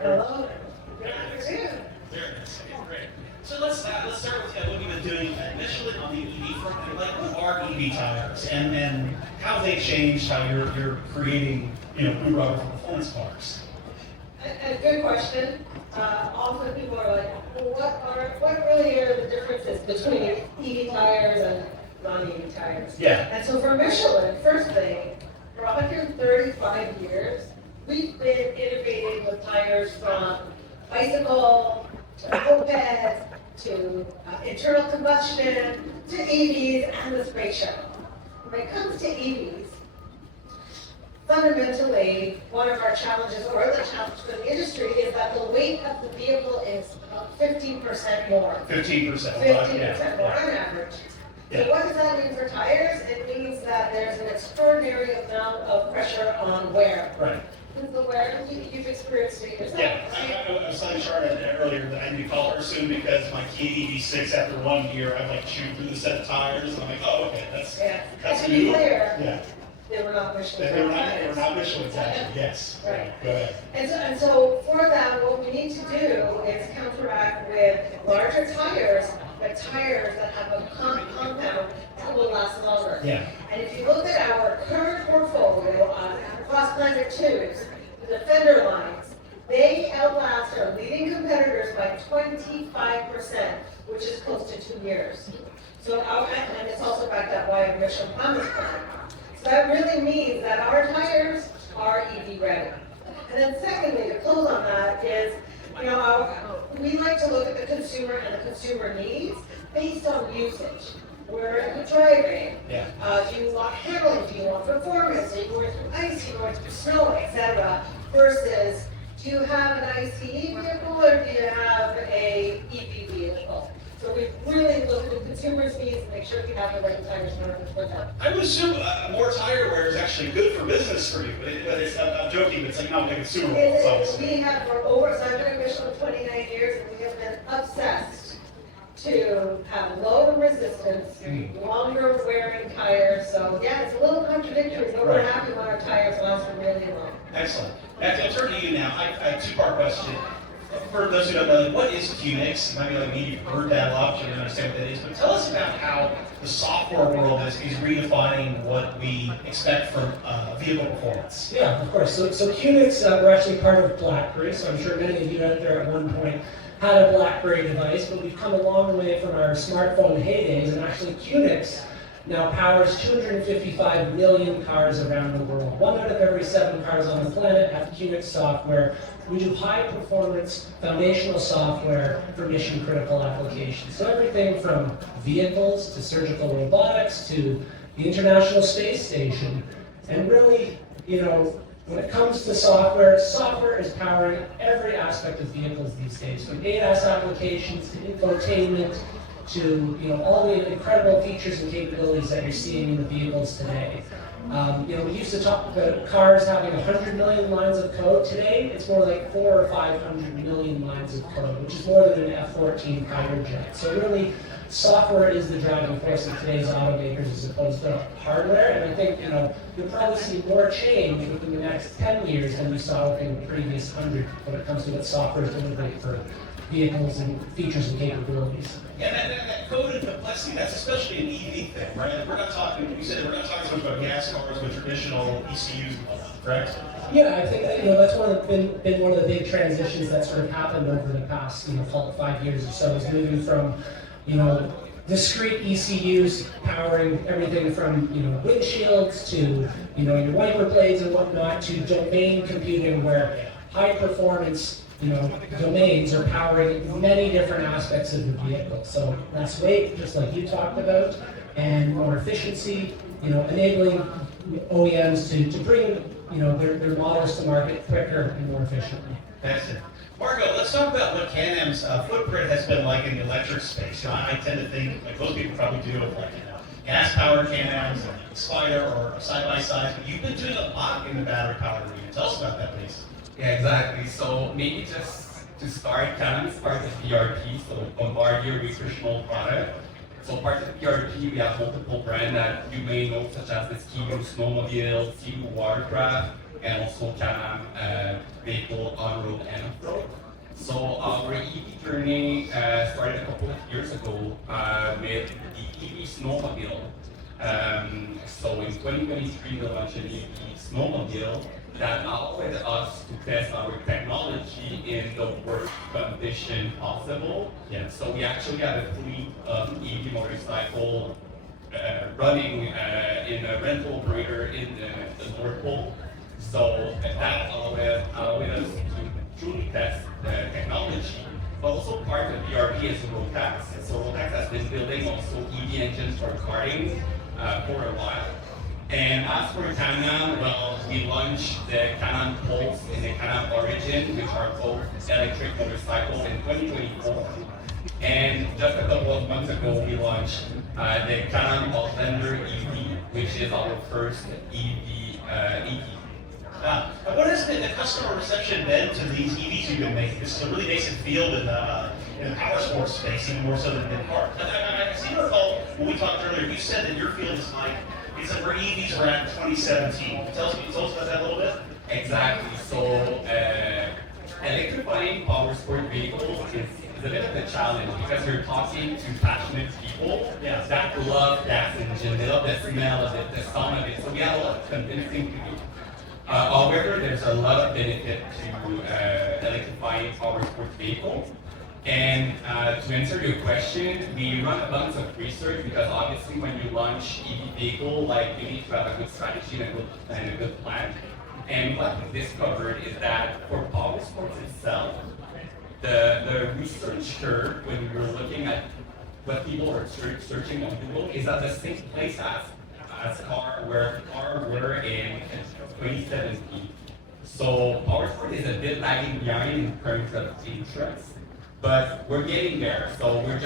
Hello. Good afternoon. Very nice. Okay, great. So let's start with what you've been doing initially on the EV front. Like, what are EV tires, and how they changed how you're creating, rubber for performance cars? A good question. Often people are like, well, what really are the differences between EV tires and non-EV tires? Yeah. And so for Michelin, first thing, for 135 years, we've been innovating with tires from bicycle to mopeds to internal combustion to EVs and the space shuttle. When it comes to EVs, fundamentally, one of our challenges, or the challenge for the industry, is that the weight of the vehicle is about 15% more. 15%. 15% more on average. Yeah. So what does that mean for tires? It means that there's an extraordinary amount of pressure on wear. Right. The wear, you've experienced it yourself. Yeah, I was telling Charlotte earlier that I need to call her soon because my Kia EV6, after 1 year, I've like chewed through the set of tires, and I'm like, oh, okay, that's And to new. be clear, Yeah. they were not Michelin. They were not Michelin's, actually. Yes. Right. Go ahead. And so for that, what we need to do is counteract with larger tires, but tires that have a compound that will last longer. Yeah. And if you look at our current portfolio on cross-planet tubes, the Defender lines, they outlast our leading competitors by 25%, which is close to 2 years. So, and it's also backed up by a Michelin Promise Plan. So that really means that our tires are EV ready. And then secondly, to close on that is, we like to look at the consumer and the consumer needs based on usage. Where are you driving? Yeah. Do you want handling? Do you want performance? Are you going through ice? Are you going through snow, etc. Versus, do you have an ICE vehicle or do you have a EV vehicle? So we really look at the consumer's needs and make sure we have the right tires for them. I would assume more tire wear is actually good for business for you, but I'm joking, but it's like not the consumer. We have for over, so I've been at Michelin 29 years, and we have been obsessed to have lower resistance, longer wearing tires. So yeah, it's a little contradictory, but we're happy when our tires last for really long. Excellent. I'll turn to you now. I have a two-part question. For those who don't know, what is QNX? You might be like me, you've heard that a lot, but you don't understand what that is. But tell us about how the software world is redefining what we expect from vehicle performance. Yeah, of course. So QNX, we're actually part of BlackBerry, so I'm sure many of you out there at one point had a BlackBerry device, but we've come a long way from our smartphone heydays, and actually QNX now powers 255 million cars around the world. 1 out of every 7 cars on the planet have QNX software. We do high-performance foundational software for mission-critical applications. So everything from vehicles to surgical robotics to the International Space Station. And really, when it comes to software, software is powering every aspect of vehicles these days, from ADAS applications to infotainment to all the incredible features and capabilities that you're seeing in the vehicles today. We used to talk about cars having 100 million lines of code. Today, it's more like 400 or 500 million lines of code, which is more than an F-14 fighter jet. So really, software is the driving force of today's automakers as opposed to hardware. And I think you'll probably see more change within the next 10 years than we saw within the previous 100 when it comes to what software is delivering for vehicles and features and capabilities. Yeah, that code and complexity, that's especially an EV thing, right? We're not talking, you said we're not talking so much about gas cars with traditional ECUs, correct? Yeah, I think that's been one of the big transitions that sort of happened over the past, call it 5 years or so, is moving from, discrete ECUs powering everything from, windshields to, your wiper blades and whatnot, to domain computing where high performance domains are powering many different aspects of the vehicle. So less weight, just like you talked about, and more efficiency, enabling OEMs to bring, their models to market quicker and more efficiently. That's it. Marco, let's talk about what Can-Am's footprint has been like in the electric space. I tend to think, like most people probably do, of like, gas-powered Can-Ams, like a Spider or a side-by-side, but you've been doing a lot in the battery-powered arena. Tell us about that, please. Yeah, exactly. So maybe just to start, Canon is part of PRP, so Bombardier Recreational Product. So part of PRP, we have multiple brands that you may know, such as the Ski-Doo Snowmobile, Sea-Doo Watercraft, and also Can-Am vehicle on-road and off-road. So our EV journey started a couple of years ago with the EV snowmobile. So in 2023, we launched an EV snowmobile that allowed us to test our technology in the worst condition possible. Yeah. So we actually had a fleet of EV motorcycle running in a rental operator in the North Pole. So that allowed us to truly test the technology, but also part of ERP is Rotax. So Rotax has been building also EV engines for karting for a while. And as for Can-Am, well, we launched the Can-Am Pulse and the Can-Am Origin, which are both electric motorcycles in 2024. And just a couple of months ago, we launched the Can-Am Outlander EV, which is our first EV. What has been the customer reception been to these EVs you've been making? This is a really nascent field in the power sports space, even more so than in cars. I seem to recall when we talked earlier, you said that your field is like, it's like where EVs were at in 2017. Tell us about that a little bit. Exactly. So electrifying power sport vehicles is a bit of a challenge because you're talking to passionate people that love gas engine, they love the smell of it, the sound of it. So we have a lot of convincing to do. However, there's a lot of benefit to electrifying power sports vehicles. And to answer your question, we run a bunch of research because obviously when you launch EV vehicle, like you need to have a good strategy and a good plan. And what we discovered is that for power sports itself, the research curve when we were looking at what people are searching on Google is at the same place as car were in 2017. So power sport is a bit lagging behind in terms of interest. But we're getting there, so we're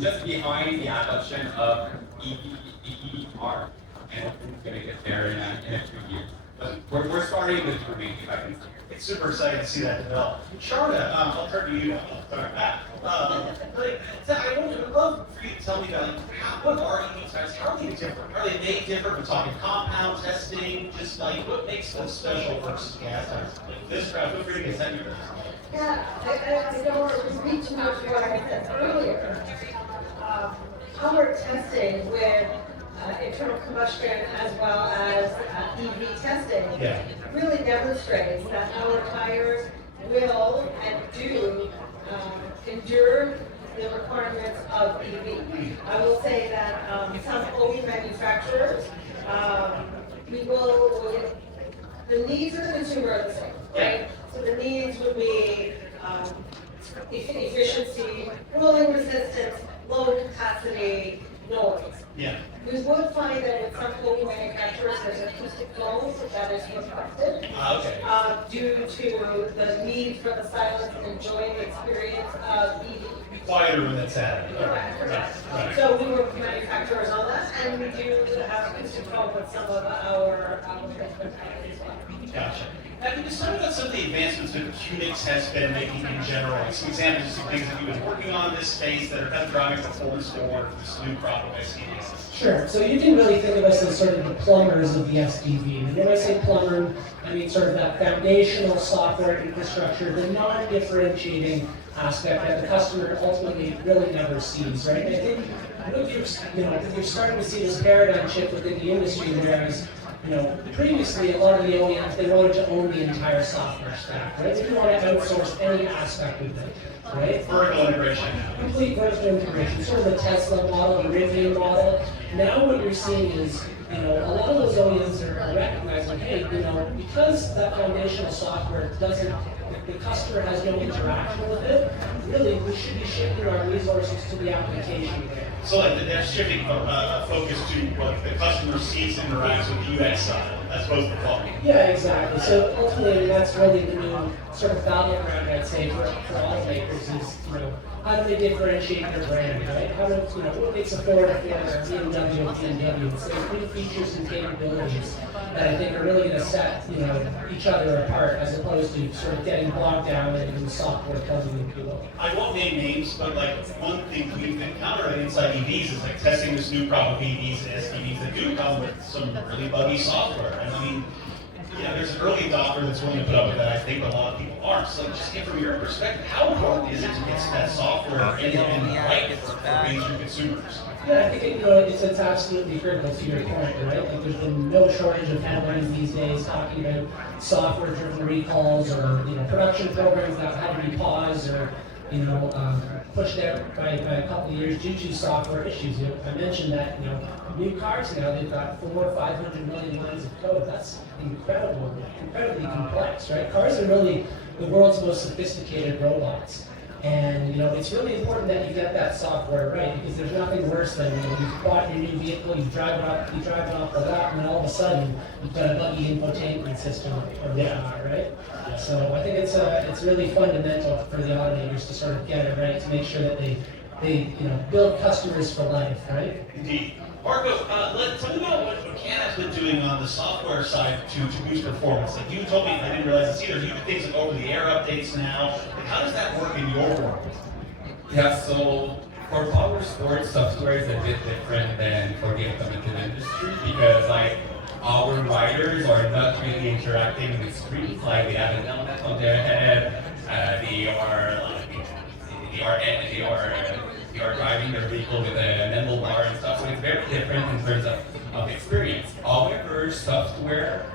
just behind the adoption of EV car, and we're going to get there in a few years. But we're starting with remain, if I can say. It's super exciting to see that develop. Sharda, I'll turn to you now. I would love for you to tell me about what are EV types? How are they different? Are they made different? We're talking compound testing, just like what makes them special versus gas types? Like this crowd, feel free to get that in your Yeah, I don't want to repeat too much of what I said earlier. Our testing with internal combustion as well as EV testing really demonstrates that our tires will and do endure the requirements of EV. I will say that some OE manufacturers, the needs of the consumer are the same, right? So the needs would be efficiency, cooling resistance, low capacity, noise. Yeah. We would find that with some OE manufacturers, there's acoustic foam that is requested due to the need for the silence and enjoying the experience of EV. Be quieter when that's happening. Right. So we work with manufacturers on that, and we do have acoustic foam with some of our replacement tires as well. Gotcha. Have you decided about some of the advancements that QNX has been making in general? Like some examples of some things that you've been working on in this space that are kind of driving performance forward for this new crop of SDVs? Sure. So you can really think of us as sort of the plumbers of the SDV. And when I say plumber, I mean sort of that foundational software infrastructure, the non-differentiating aspect that the customer ultimately really never sees, right? And I think you're starting to see this paradigm shift within the industry, whereas previously a lot of the OEMs, they wanted to own the entire software stack, right? They didn't want to outsource any aspect of it, right? Vertical integration. Complete vertical integration, sort of the Tesla model, the Rivian model. Now what you're seeing is, a lot of those OEMs are recognizing, hey, because that foundational software the customer has no interaction with it, really, we should be shifting our resources to the application layer. So like they're shifting focus to what the customer sees and interacts with the UX side, as opposed to the phone. Yeah, exactly. So ultimately, that's really the new sort of battleground, I'd say, for automakers is, how do they differentiate their brand, right? How do, what makes a Ford a BMW a BMW? It's those new features and capabilities that I think are really going to set, each other apart, as opposed to sort of getting bogged down in the software coding, if you will. I won't name names, but like one thing we've encountered inside EVs is like testing this new crop of EVs and SDVs that do come with some really buggy software. And I mean, Yeah, there's an early adopter that's willing to put up with that. I think a lot of people aren't. So just get from your perspective, how important is it to get that software end-to-end right for mainstream consumers? Yeah, I think it's absolutely critical to your point, right? Like there's been no shortage of headlines these days talking about software-driven recalls or production programs that had to be paused or pushed out by a couple of years due to software issues. I mentioned that new cars now they've got 400 or 500 million lines of code. That's incredibly complex, right? Cars are really the world's most sophisticated robots. And it's really important that you get that software right because there's nothing worse than you've bought your new vehicle, you drive it off the lot, and then all of a sudden you've got a buggy infotainment system or whatnot, right? So I think it's really fundamental for the automakers to sort of get it right to make sure that they build customers for life, right? Indeed. Marco, tell me about what Canada's been doing on the software side to boost performance. Like you told me, I didn't realize this either. You do things like over-the-air updates now. Like how does that work in your world? Yeah, so for power sports, software is a bit different than for the automotive industry because our riders are not really interacting with screens. Like they have an element on their head. They are driving their vehicle with a handlebar and stuff. So it's very different in terms of experience. However, software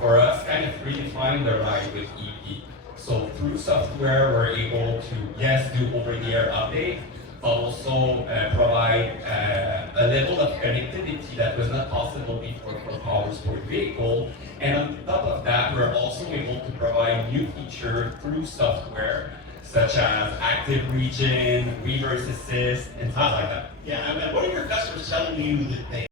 for us kind of redefine the ride with EV. So through software, we're able to, yes, do over-the-air update, but also provide a level of connectivity that was not possible before for power sport vehicle. And on top of that, we're also able to provide new features through software, such as active region, reverse assist, and stuff like that. Yeah, I mean, what are your customers telling you that they